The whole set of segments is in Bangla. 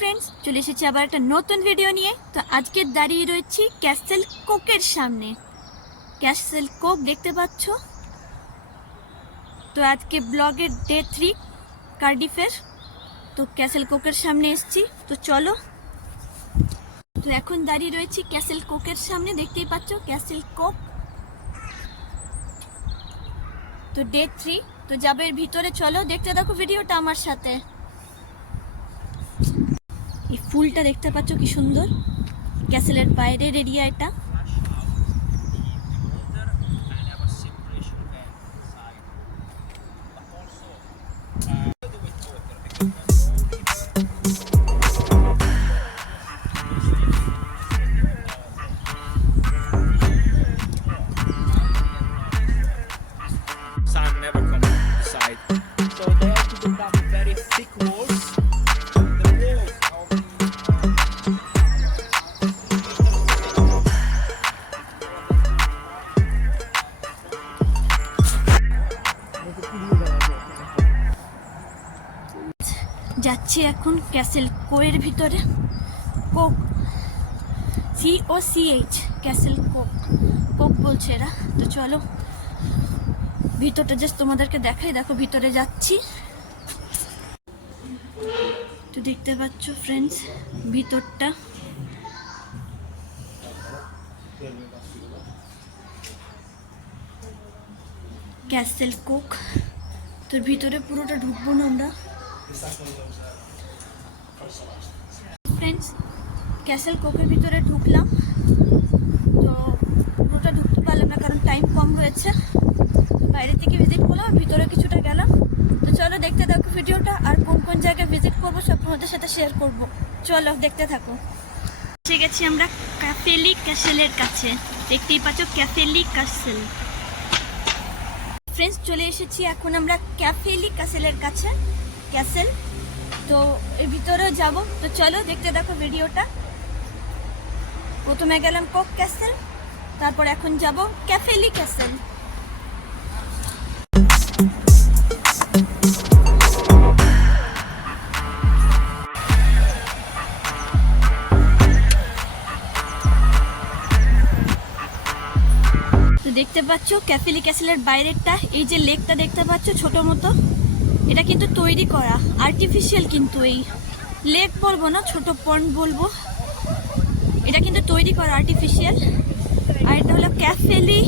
ফ্রেন্ডস চলে এসেছি আবার একটা নতুন ভিডিও নিয়ে। তো আজকে দাঁড়িয়ে রয়েছি ক্যাসেল কোকের সামনে। ক্যাসেল কোক দেখতে পাচ্ছ? তো আজকে ব্লগের ডে থ্রি কার্ডিফের তো ক্যাসেল কোকের সামনে এসেছি। তো চলো। তো এখন দাঁড়িয়ে রয়েছি ক্যাসেল কোকের সামনে, দেখতেই পাচ্ছ ক্যাসেল কোক। তো ডে থ্রি তো যাবে ভিতরে। চলো, দেখতে দেখো ভিডিওটা আমার সাথে। এই ফুলটা দেখতে পাচ্ছ কি সুন্দর? ক্যাসেলের বাইরের এরিয়া এটা। যাচ্ছি এখন ক্যাসেল কোয়ের ভিতরে। Coch C O C H castle Coch. Coch বলছে এরা। তো চলো, ভিতরটা জাস্ট তোমাদেরকে দেখাই। দেখো, ভিতরে যাচ্ছি। তো দেখতে পাচ্ছ ফ্রেন্ডস ভিতরটা। Castle Coch. তোর ভিতরে পুরোটা ঢুকবো না আমরা? ফ্রেন্ডস ক্যাসেল কোকের ভিতরে ঢুকলাম। তো পুরোটা ঢুকতে পারলাম না, কারণ টাইম কম রয়েছে। বাইরে থেকে ভিজিট করলাম, ভিতরে কিছুটা গেলাম। তো চলো দেখতে থাকো ভিডিওটা, আর কোন কোন জায়গায় ভিজিট করব সব তোমাদের সাথে শেয়ার করব। চলো দেখতে থাকো। এসে গেছি আমরা ক্যাফেলি ক্যাসেলের কাছে। দেখতেই পাচ্ছ ক্যাফেলি ক্যাসেল ফ্রেন্ডস চলে এসেছি এখন আমরা ক্যাফেলি ক্যাসেলের কাছে। ক্যাসেল তো এর ভিতরেও যাব। তো চলো দেখতে দেখো ভিডিওটা। প্রথমে গেলাম কক ক্যাসেল তারপর এখন যাব ক্যাফেলি ক্যাসেল দেখতে পাচ্ছ ক্যাফেলি ক্যাসেলের বাইরেরটা, এই যে লেকটা দেখতে পাচ্ছ ছোট মতো, এটা কিন্তু তৈরি করা আর্টিফিশিয়াল কিন্তু এই লেক বলব না, ছোট পন্ড বলব। এটা কিন্তু তৈরি করা আর্টিফিশিয়াল আর এটা হলো ক্যাফেলি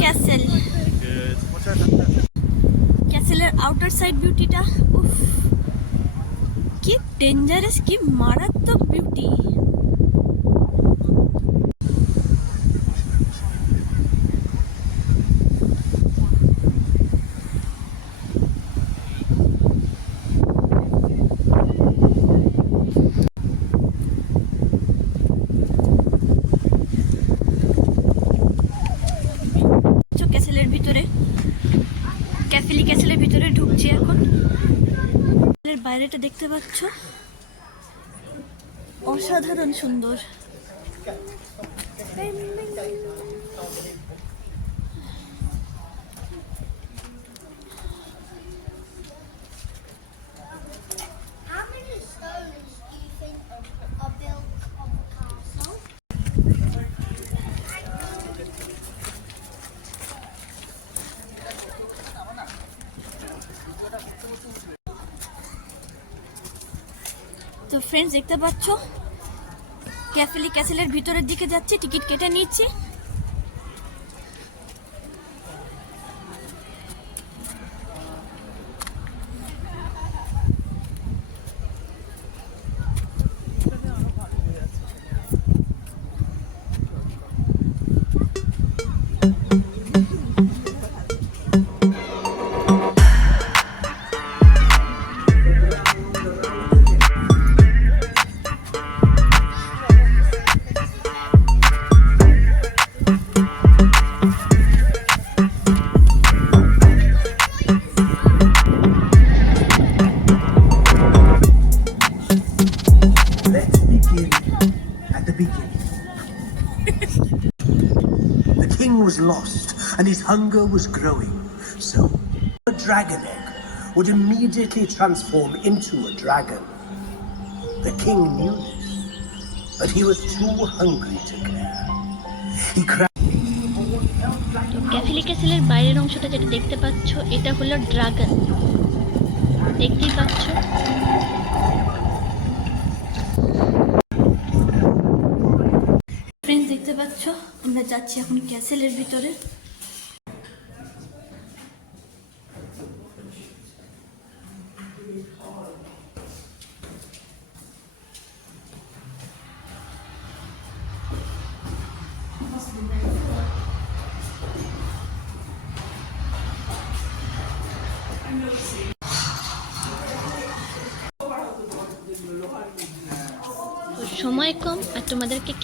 ক্যাসেল ক্যাসেলের আউটার সাইড বিউটিটা উফ, কি ডেঞ্জারাস কি মারাত্মক বিউটি চো ক্যাসেলের ভিতরে ক্যাফেলি ক্যাসেলের ভিতরে ঢুকছি এখন ক্যাসেলের বাইরেটা দেখতে পাচ্ছ? অসাধারণ সুন্দর। ফ্রেন্ডস দেখতে পাচ্ছ। ক্যাফেলি ক্যাসেলের ভিতরের দিকে যাচ্ছে টিকিট কেটে নিচ্ছে। His hunger was growing, so a dragon egg would immediately transform into a dragon. The king knew this, but he was too hungry to care. He cried. ক্যাসেলের বাইরের অংশটা যেটা দেখতে পাচ্ছ এটা হলো ড্রাগন দেখতেই পাচ্ছ ফ্রেন্ডস দেখতে পাচ্ছ আমরা যাচ্ছি এখন ক্যাসেলের ভিতরে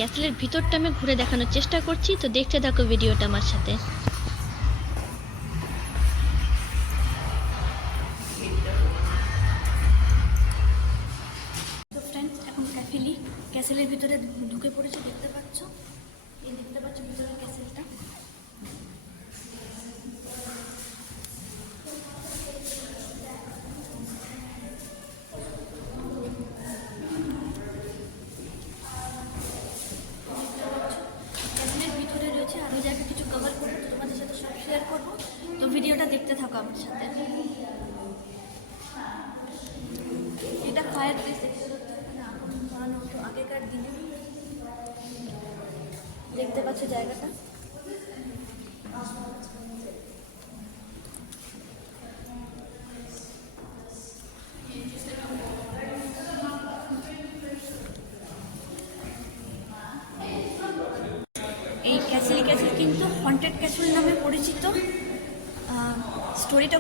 ক্যাসেলের ভিতরটা আমি ঘুরে দেখানোর চেষ্টা করছি তো দেখতে থাকো ভিডিওটা আমার সাথে। থাকো আমার সাথে এটা ফায়ার প্লেস আগেকার দিনে দেখতে পাচ্ছ জায়গাটা এই ক্যাসেল ক্যাসেল কিন্তু হন্টেড ক্যাসেল নামে পরিচিত স্টোরিটা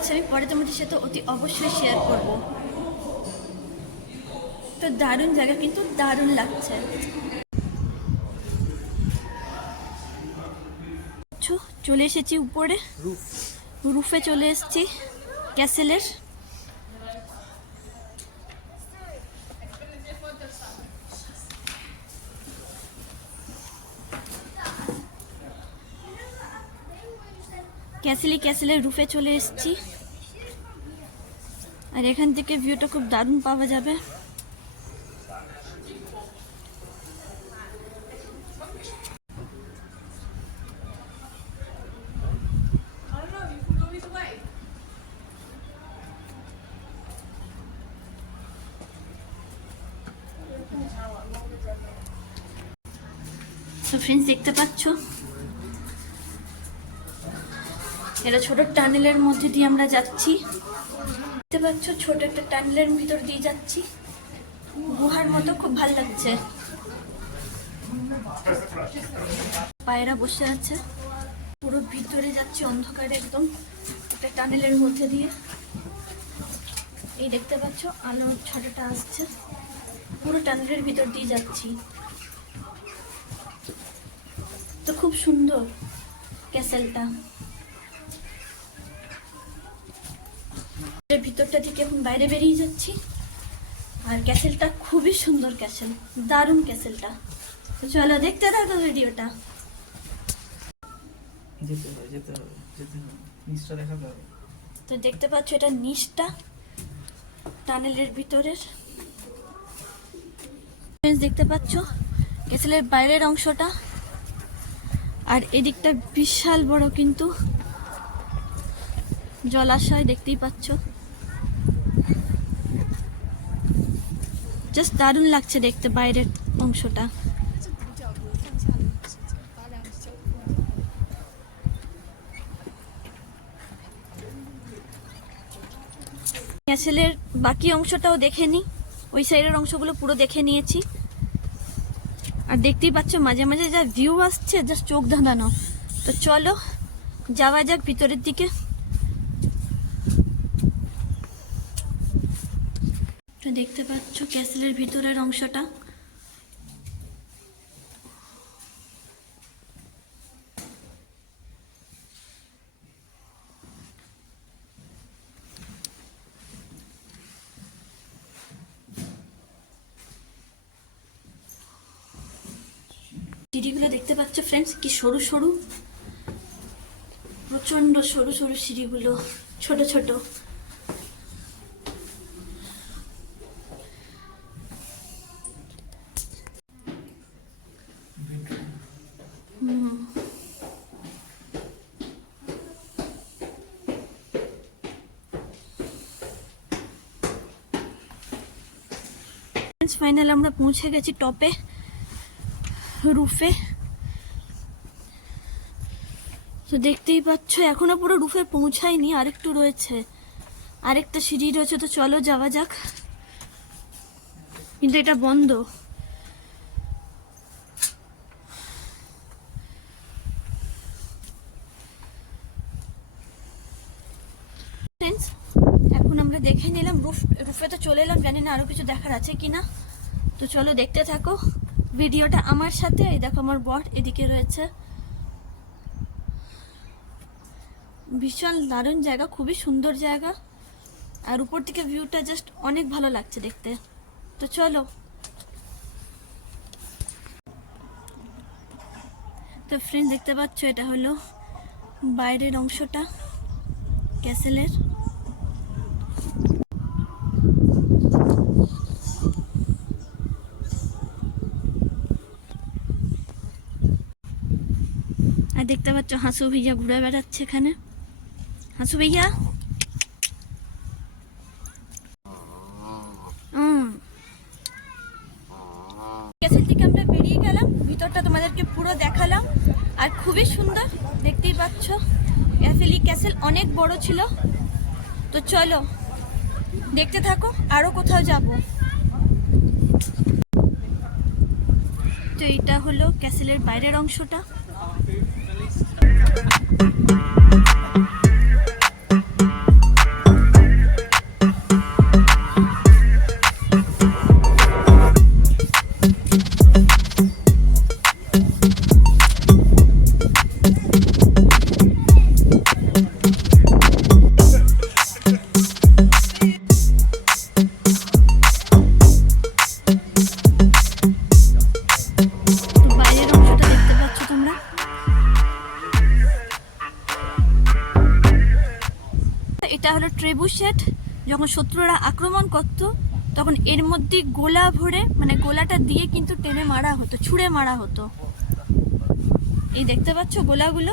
রয়েছে আমি পরে তোমাদের সাথে অতি অবশ্যই শেয়ার করব। তো দারুণ জায়গা কিন্তু দারুণ লাগছে। চলে এসেছি উপরে। রুফে চলে এসেছি। ক্যাসেলের ক্যাসেলি ক্যাসেলের রুফে চলে এসেছি। আর এখান থেকে ভিউটা খুব দারুণ পাওয়া যাবে। তো ফ্রেন্ডস দেখতে পাচ্ছ? এটা ছোট টানেলের মধ্যে দিয়ে আমরা যাচ্ছি। দেখতে পাচ্ছ, ছোট একটা টানেলের ভিতর দিয়ে যাচ্ছি। গুহার মতো, খুব ভালো লাগছে। পায়রা বসে আছে। পুরো ভিতরে যাচ্ছি অন্ধকারে একদম, একটা টানেলের মধ্যে দিয়ে। এই দেখতে পাচ্ছ আলোর ছটাটা আসছে। পুরো টানেলের ভিতর দিয়ে যাচ্ছি। তো খুব সুন্দর ক্যাসেলটা। এর ভিতরটা থেকে এখন বাইরে বেরিয়ে যাচ্ছি। আর ক্যাসেলটা খুবই সুন্দর ক্যাসেল দারুণ ক্যাসেলটা। তো চলো দেখতে থাকো ভিডিওটা। তো দেখতে পাচ্ছ এটা নিচটা টানেলের ভিতরের। দেখতে পাচ্ছ ক্যাসেলের বাইরের অংশটা। আর এদিকটা বিশাল বড় কিন্তু জলাশয় দেখতেই পাচ্ছ। জাস্ট দারুণ লাগছে দেখতে বাইরের অংশটা। ক্যাসেলের বাকি অংশটাও দেখে নিই ওই সাইডের অংশগুলো পুরো দেখে নিয়েছি। আর দেখতেই পাচ্ছ, মাঝে মাঝে যা ভিউ আসছে জাস্ট চোখ ধাঁধানো। তো চলো, যাওয়া যাক ভিতরের দিকে। দেখতে পাচ্ছ ক্যাসেলের ভিতরের অংশটা। সিঁড়িগুলো দেখতে পাচ্ছ ফ্রেন্ডস কি সরু সরু? প্রচণ্ড সরু সরু সিঁড়িগুলো, ছোট ছোট। ফাইনাল আমরা পৌঁছে গেছি টপে রুফে তো দেখতেই পাচ্ছ, এখনও পুরো রুফে পৌঁছায়নি, আরেকটু রয়েছে, আরেকটা সিঁড়ি রয়েছে, তো চলো যাওয়া যাক। কিন্তু এটা বন্ধ। এখন আমরা দেখে নিলাম রুফ রুফে তো চলে এলাম, জানি না আরও কিছু দেখার আছে কিনা। তো চলো দেখতে থাকো। ভিডিওটা আমার সাথে, এই দেখো আমার বর এদিকে রয়েছে। ভীষণ দারুণ জায়গা, খুবই সুন্দর জায়গা। আর উপর থেকে ভিউটা জাস্ট অনেক ভালো লাগছে দেখতে। তো চলো। তো ফ্রেন্ড দেখতে পাচ্ছ, এটা হলো বাইরের অংশটা ক্যাসেলের আর দেখতে পাচ্ছ হাসু ভাইয়া ঘুরে বেড়াচ্ছে এখানে। হাসু ভাইয়া হুম ক্যাসেল থেকে আমরা বেরিয়ে গেলাম, ভিতরটা তোমাদেরকে পুরো দেখালাম। আর খুবই সুন্দর, দেখতেই পাচ্ছ। অ্যাফেলি ক্যাসেল অনেক বড় ছিল। তো চলো, দেখতে থাকো, আরও কোথাও যাব। তো এটা হলো ক্যাসেলের বাইরের অংশটা। Mm-hmm. ট্রেবুশেট যখন শত্রুরা আক্রমণ করতো, তখন এর মধ্যে গোলা ভরে মানে গোলাটা দিয়ে কিন্তু টেনে মারা হতো, ছুঁড়ে মারা হতো। এই দেখতে পাচ্ছ গোলাগুলো?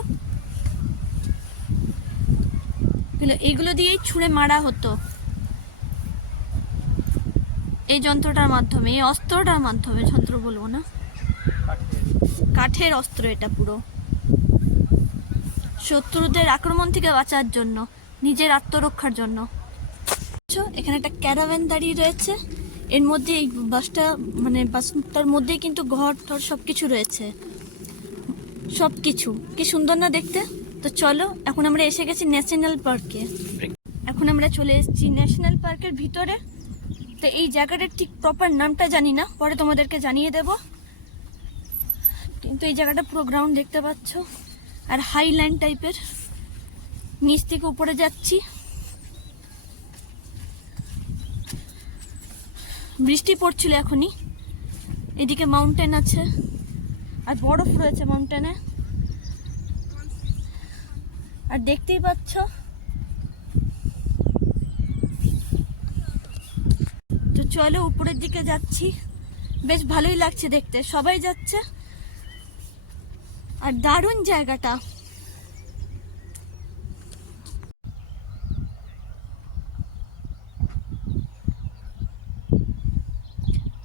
এগুলো দিয়েই ছুঁড়ে মারা হতো। এই যন্ত্রটার মাধ্যমে, এই অস্ত্রটার মাধ্যমে, যন্ত্র বলব না। কাঠের অস্ত্র এটা পুরো। শত্রুদের আক্রমণ থেকে বাঁচার জন্য। নিজের আত্মরক্ষার জন্য। এখানে একটা ক্যারাভ্যান দাঁড়িয়ে রয়েছে। এর মধ্যে এই বাসটা মানে বাসটার মধ্যেই কিন্তু ঘর, টর সব কিছু রয়েছে। সব কিছু কি সুন্দর না দেখতে? তো চলো, এখন আমরা এসে গেছি ন্যাশনাল পার্কে। এখন আমরা চলে এসেছি ন্যাশনাল পার্কের ভিতরে। তো এই জায়গাটার ঠিক প্রপার নামটা জানি না, পরে তোমাদেরকে জানিয়ে দেব। কিন্তু এই জায়গাটা পুরো গ্রাউন্ড দেখতে পাচ্ছ। আর হাইল্যান্ড টাইপের নিচ থেকে উপরে যাচ্ছি। বৃষ্টি পড়ছিল এখনই। এদিকে মাউন্টেন আছে, আর বরফ রয়েছে মাউন্টেনে আর দেখতেই পাচ্ছ, তো চলো উপরের দিকে যাচ্ছি। বেশ ভালোই লাগছে দেখতে, সবাই যাচ্ছে। আর দারুণ জায়গাটা।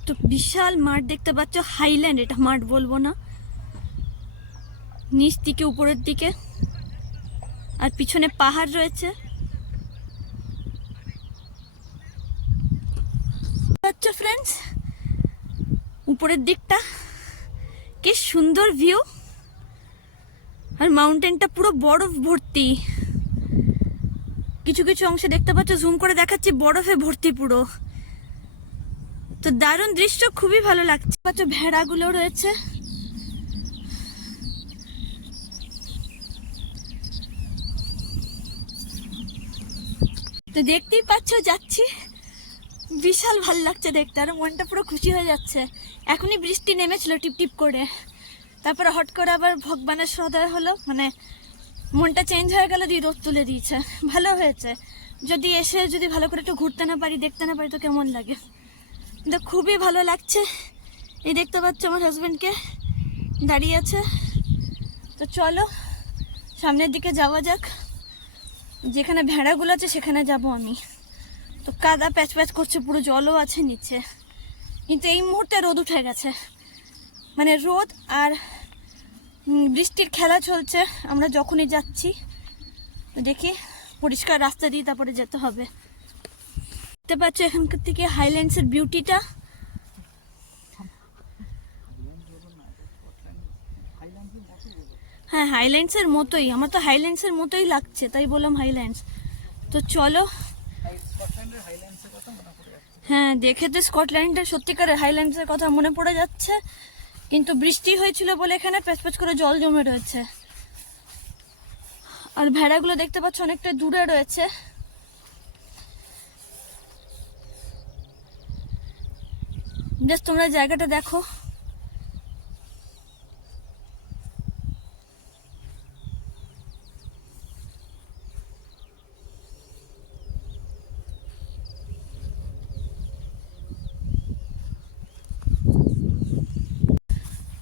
তো বিশাল মাঠ দেখতে পাচ্ছ হাইল্যান্ড এটা মাঠ বলব না। নিচ দিকে, উপরের দিকে। আর পিছনে পাহাড় রয়েছে। পাচ্ছ ফ্রেন্ডস উপরের দিকটা। কি সুন্দর ভিউ আর মাউন্টেনটা পুরো বরফ ভর্তি। কিছু কিছু অংশে দেখতে পাচ্ছ জুম করে দেখাচ্ছি, বরফে ভর্তি পুরো। তো দারুণ দৃশ্য, খুবই ভালো লাগছে। পাচ্ছ ভেড়াগুলো রয়েছে। তো দেখতেই পাচ্ছ, যাচ্ছি। বিশাল ভালো লাগছে দেখতে, আর মনটা পুরো খুশি হয়ে যাচ্ছে। এখনই বৃষ্টি নেমেছিল টিপ টিপ করে। তারপরে হট করে আবার ভগবানের সদয় হলো মানে মনটা চেঞ্জ হয়ে গেল, দিয়ে রোদ তুলে দিয়েছে। ভালো হয়েছে। যদি এসে যদি ভালো করে একটু ঘুরতে না পারি, দেখতে না পারি, তো কেমন লাগে? কিন্তু খুবই ভালো লাগছে। এই দেখতে পাচ্ছ আমার হাজব্যান্ডকে দাঁড়িয়ে আছে। তো চলো, সামনের দিকে যাওয়া যাক। যেখানে ভেড়াগুলো আছে, সেখানে যাব আমি। তো কাদা প্যাচ প্যাচ করছে, পুরো জলও আছে নিচে। কিন্তু এই মুহূর্তে রোদ উঠে গেছে। মানে রোদ আর বৃষ্টির খেলা চলছে। আমরা যখনই যাচ্ছি, দেখি পরিষ্কার রাস্তা দিয়ে তারপরে যেতে হবে। দেখতে পাচ্ছ এখানকার থেকে হাইল্যান্ডসের বিউটিটা হ্যাঁ হাইল্যান্ডসের মতোই। আমার তো হাইল্যান্ডসের মতোই লাগছে, তাই বললাম হাইল্যান্ডস তো চলো। হ্যাঁ দেখে তো স্কটল্যান্ডের সত্যিকারের হাইল্যান্ডসের কথা মনে পড়ে যাচ্ছে। কিন্তু বৃষ্টি হয়েছিল বলে এখানে প্যাচপ্যাচ করে জল জমে রয়েছে। আর ভেড়াগুলো দেখতে পাচ্ছ অনেকটা দূরে রয়েছে। জাস্ট তোমরা জায়গাটা দেখো।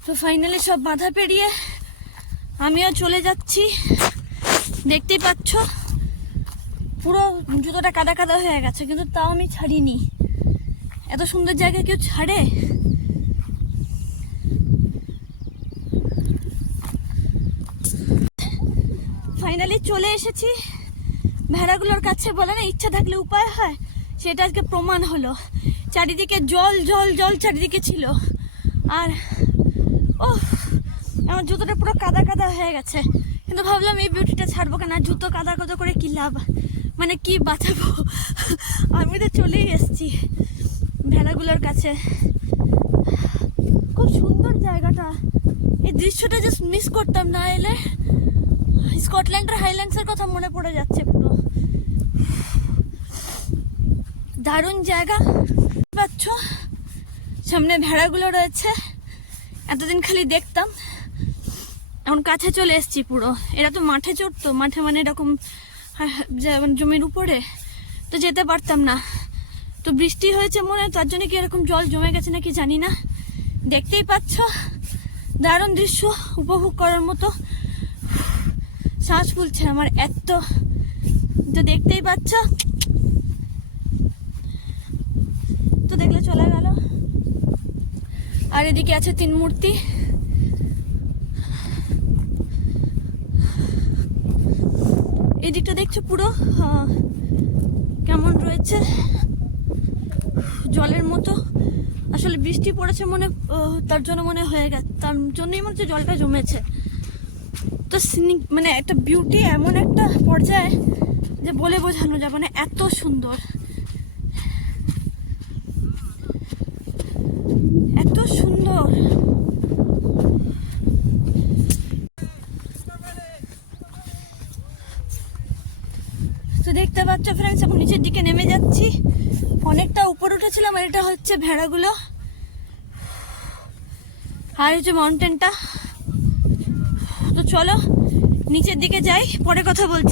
তো ফাইনালি সব বাধা পেরিয়ে আমিও চলে যাচ্ছি। দেখতেই পাচ্ছ, পুরো জুতোটা কাদা কাদা হয়ে গেছে, কিন্তু তাও আমি ছাড়িনি। এত সুন্দর জায়গায় কেউ ছাড়ে? ফাইনালি চলে এসেছি। ভেড়াগুলোর কাছে বলে না ইচ্ছা থাকলে উপায় হয়, সেটা আজকে প্রমাণ হলো। চারিদিকে জল জল জল চারিদিকে ছিল। আর ও আমার জুতোটা পুরো কাদা কাদা হয়ে গেছে। কিন্তু ভাবলাম এই বিউটিটা ছাড়বো কেন? আর জুতো কাদা কাদা করে কি লাভ? মানে কি বাঁচাবো? আমি তো চলেই এসেছি। ভেড়াগুলোর কাছে। খুব সুন্দর জায়গাটা। এই দৃশ্যটা জাস্ট মিস করতাম না, এলে স্কটল্যান্ডের হাইল্যান্ডসের কথা মনে পড়ে যাচ্ছে পুরো। দারুণ জায়গা পাচ্ছ? সামনে ভেড়াগুলো রয়েছে। এতদিন খালি দেখতাম। এখন কাছে চলে এসেছি পুরো। এরা তো মাঠে চড়তো, মাঠে মানে এরকম জমির উপরে, তো যেতে পারতাম না। তো বৃষ্টি হয়েছে মনে হয় তার জন্য কি এরকম জল জমে গেছে নাকি জানি না। দেখতেই পাচ্ছ দারুণ দৃশ্য উপভোগ করার মতো। শ্বাস ফুলছে আমার এত। তো দেখতেই পাচ্ছ। তো দেখলে চলে গেল। আর এদিকে আছে তিন মূর্তি। এদিকটা দেখছ পুরো? আহ, কেমন রয়েছে? জলের মতো। আসলে বৃষ্টি পড়েছে মনে তার জন্য মনে হয়ে গেছে তার জন্যই মনে হচ্ছে জলটা জমেছে। তো মানে একটা বিউটি এমন একটা পর্যায়ে যে বলে বোঝানো যাবে মানে এত সুন্দর। এত সুন্দর তো দেখতে পাচ্ছ ফ্রেন্ডস এখন নিচের দিকে নেমে যাচ্ছি আর এটা হচ্ছে ভেড়াগুলো। আর হচ্ছে মাউন্টেনটা তো চলো, নিচের দিকে যাই, পরে কথা বলছি।